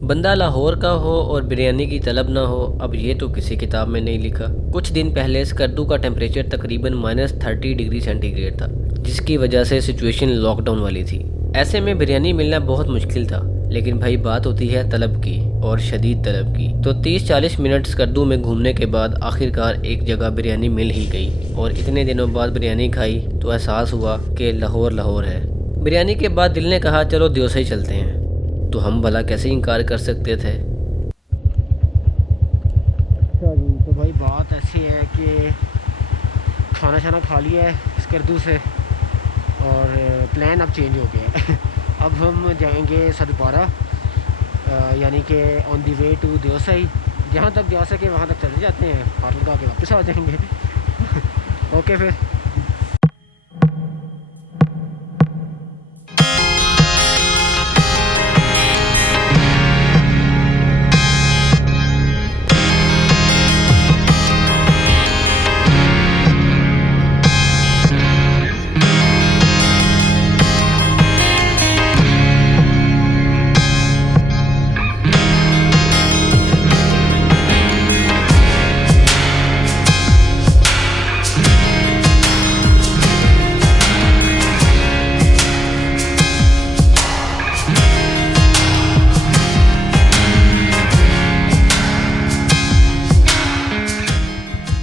बंदा लाहौर का हो और बिरयानी की तलब ना हो, अब ये तो किसी किताब में नहीं लिखा। कुछ दिन पहले स्कर्दू का टेम्परेचर तकरीबन -30 डिग्री सेंटीग्रेड था, जिसकी वजह से सिचुएशन लॉकडाउन वाली थी। ऐसे में बिरयानी मिलना बहुत मुश्किल था। लेकिन भाई बात होती है तलब की, और शदीद तलब की। तो 30-40 मिनट स्कर्दू में घूमने के बाद आखिरकार एक जगह बिरयानी मिल ही गई, और इतने दिनों बाद बिरयानी खाई तो एहसास हुआ कि लाहौर लाहौर है। बिरयानी के बाद दिल ने कहा चलो दियोसा ही चलते हैं, तो हम भला कैसे इनकार कर सकते थे। अच्छा जी, तो भाई बात ऐसी है कि खाना शाना खा लिया है स्कर्दू से, और प्लान अब चेंज हो गया है। अब हम जाएंगे सदपारा, यानी कि on the way to Deosai. जहाँ तक जा सके वहाँ तक चले जाते हैं, हाथ लगा के वापस आ जाएंगे। ओके फिर।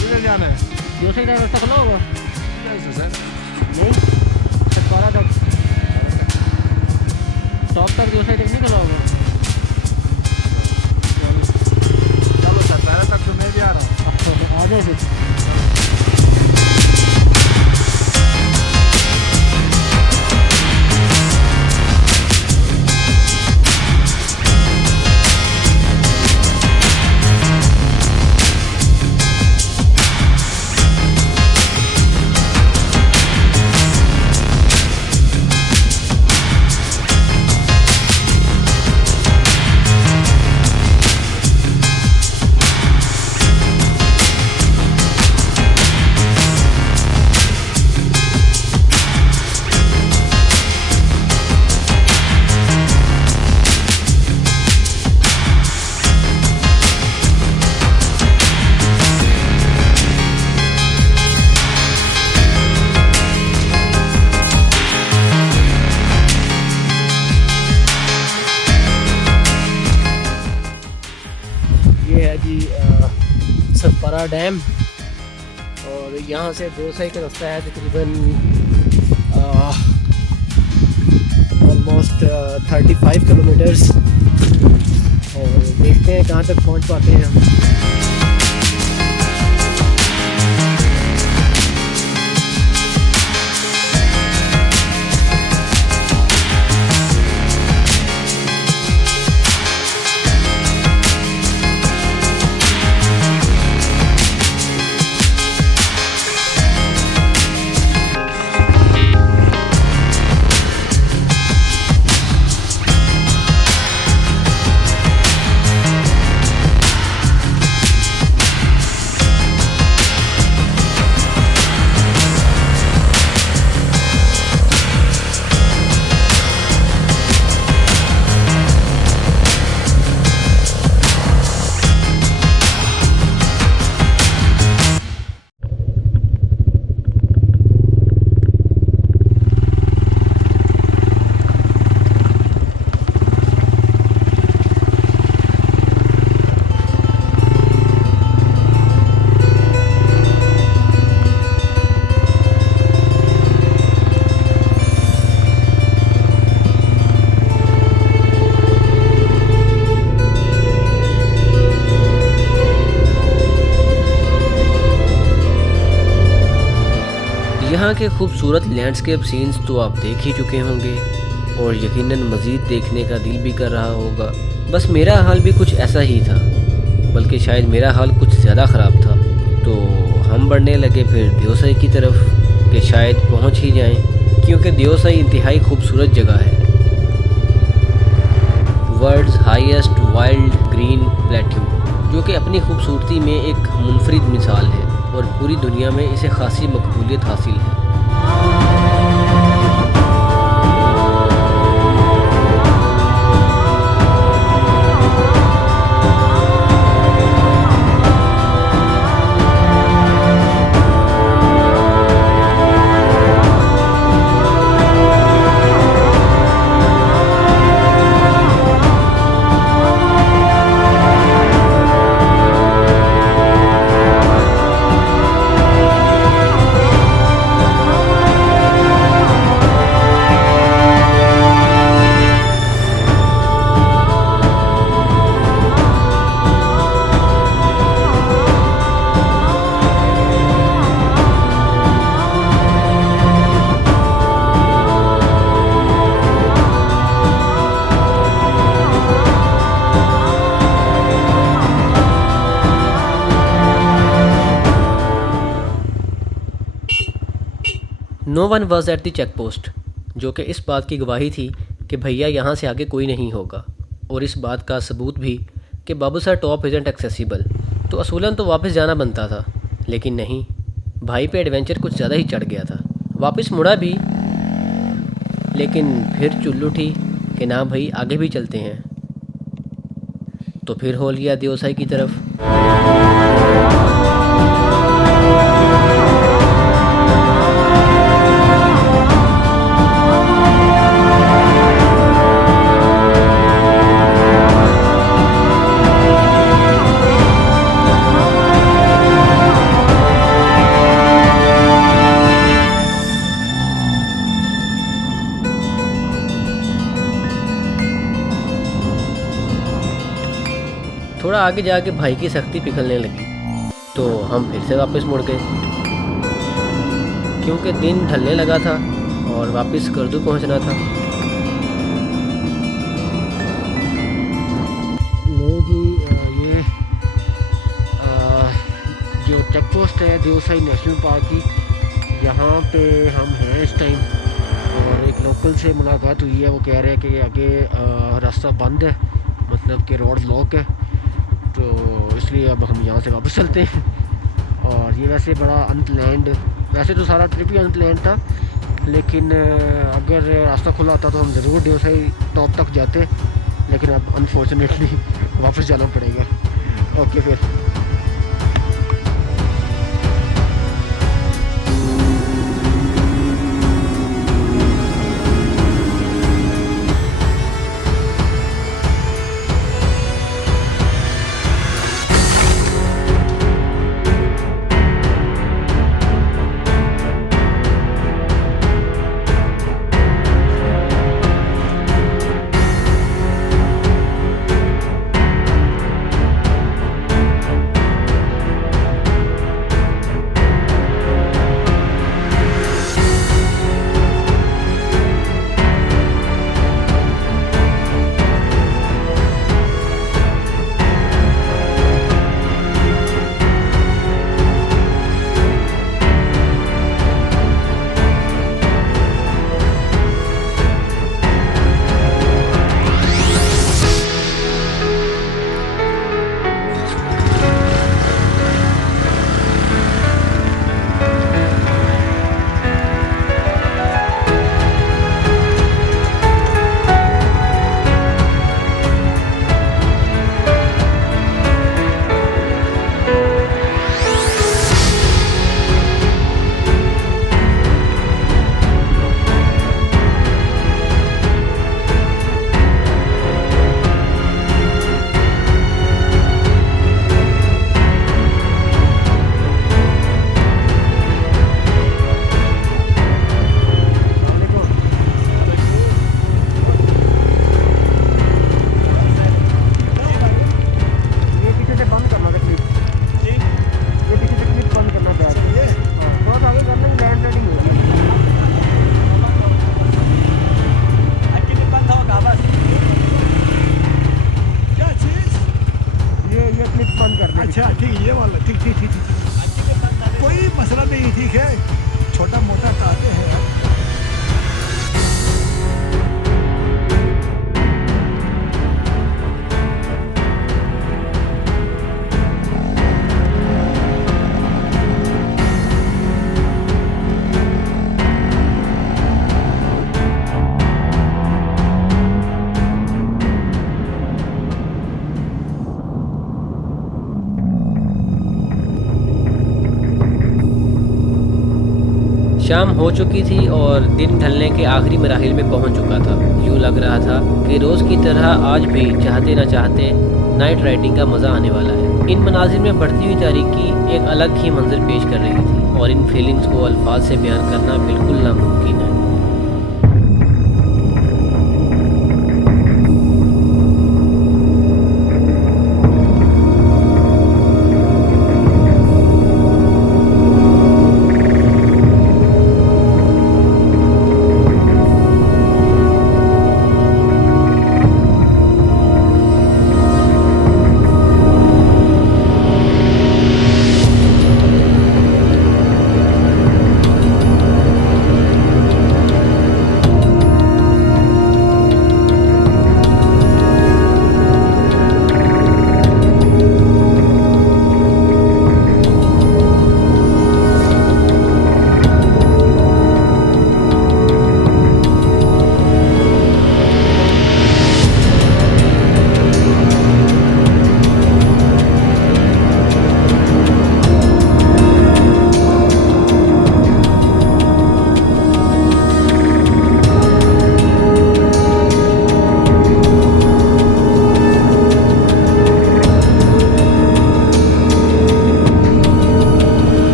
किधर जाना है? दियोसाई का रास्ता खुला होगा? कैसे सर? नहीं, सदपारा तक, टॉप तक दियोसाई तक नहीं खुला होगा। चलो सर, पहले तक तो मैं भी आ रहा हूँ। अच्छा, आ जाए फिर। ये है जी सतपारा डैम, और यहाँ से दियोसाई का रास्ता है तकरीबन ऑलमोस्ट 35 किलोमीटर्स, और देखते हैं कहाँ तक पहुँच पाते हैं हम। यहाँ के खूबसूरत लैंडस्केप सीन्स तो आप देख ही चुके होंगे, और यकीनन मज़ीद देखने का दिल भी कर रहा होगा। बस मेरा हाल भी कुछ ऐसा ही था, बल्कि शायद मेरा हाल कुछ ज़्यादा ख़राब था। तो हम बढ़ने लगे फिर दियोसाई की तरफ कि शायद पहुँच ही जाएं, क्योंकि दियोसाई इंतहाई खूबसूरत जगह है। World's highest wild green plateau, जो कि अपनी खूबसूरती में एक मुनफरिद मिसाल है, और पूरी दुनिया में इसे खासी मकबूलियत हासिल है। No one was at the check post, जो कि इस बात की गवाही थी कि भैया यहाँ से आगे कोई नहीं होगा, और इस बात का सबूत भी कि बाबू सर टॉप इज़ेंट एक्सेसिबल। तो असूलन तो वापस जाना बनता था, लेकिन नहीं, भाई पे एडवेंचर कुछ ज़्यादा ही चढ़ गया था। वापस मुड़ा भी, लेकिन फिर चुल्ल उठी कि ना भाई आगे भी चलते हैं। तो फिर हो लिया देवसाई की तरफ। थोड़ा आगे जाके भाई की सख्ती पिघलने लगी, तो हम फिर से वापस मुड़ गए, क्योंकि दिन ढलने लगा था और वापस करदू पहुंचना था। लोगों की ये जो चेक पोस्ट है देवसाई नेशनल पार्क की, यहाँ पे हम हैं इस टाइम, और एक लोकल से मुलाकात हुई है। वो कह रहे हैं कि आगे रास्ता बंद है, मतलब कि रोड ब्लॉक है, तो इसलिए अब हम यहाँ से वापस चलते हैं। और ये वैसे बड़ा अनप्लैंड, वैसे तो सारा ट्रिप ही अनप्लैंड था, लेकिन अगर रास्ता खुला होता तो हम ज़रूर देवसाई टॉप तक जाते, लेकिन अब अनफॉर्चुनेटली वापस जाना पड़ेगा। ओके फिर। अच्छा ठीक है, ये वाला ठीक ठीक ठीक ठीक, कोई मसला नहीं, ठीक है, छोटा मोटा काटे हैं यार। शाम हो चुकी थी और दिन ढलने के आखिरी मराहिल में पहुंच चुका था। यूँ लग रहा था कि रोज़ की तरह आज भी चाहते न चाहते नाइट राइडिंग का मज़ा आने वाला है। इन मनाजिर में बढ़ती हुई तारीकी एक अलग ही मंजर पेश कर रही थी, और इन फीलिंग्स को अल्फाज से बयान करना बिल्कुल नामुमकिन है।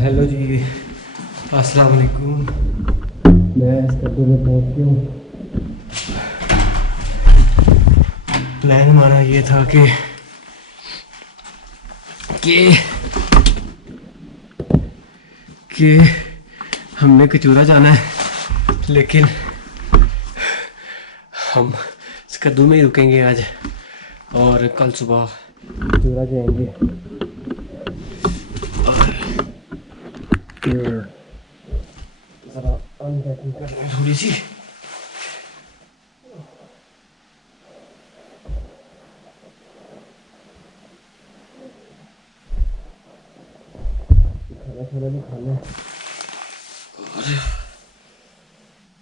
हेलो जी, अस्सलाम वालेकुम। मैं इस कद्दू में पहुँच गया हूँ। प्लान हमारा ये था कि हमने कचूरा जाना है, लेकिन हम इस कद्दू में ही रुकेंगे आज और कल सुबह कचूरा जाएंगे। ज़रा अनपैकिंग कर रहे हैं थोड़ी सी। खाना नहीं खाना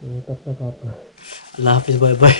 और तब तक आप अल्लाह हाफिज़, बाय बाय।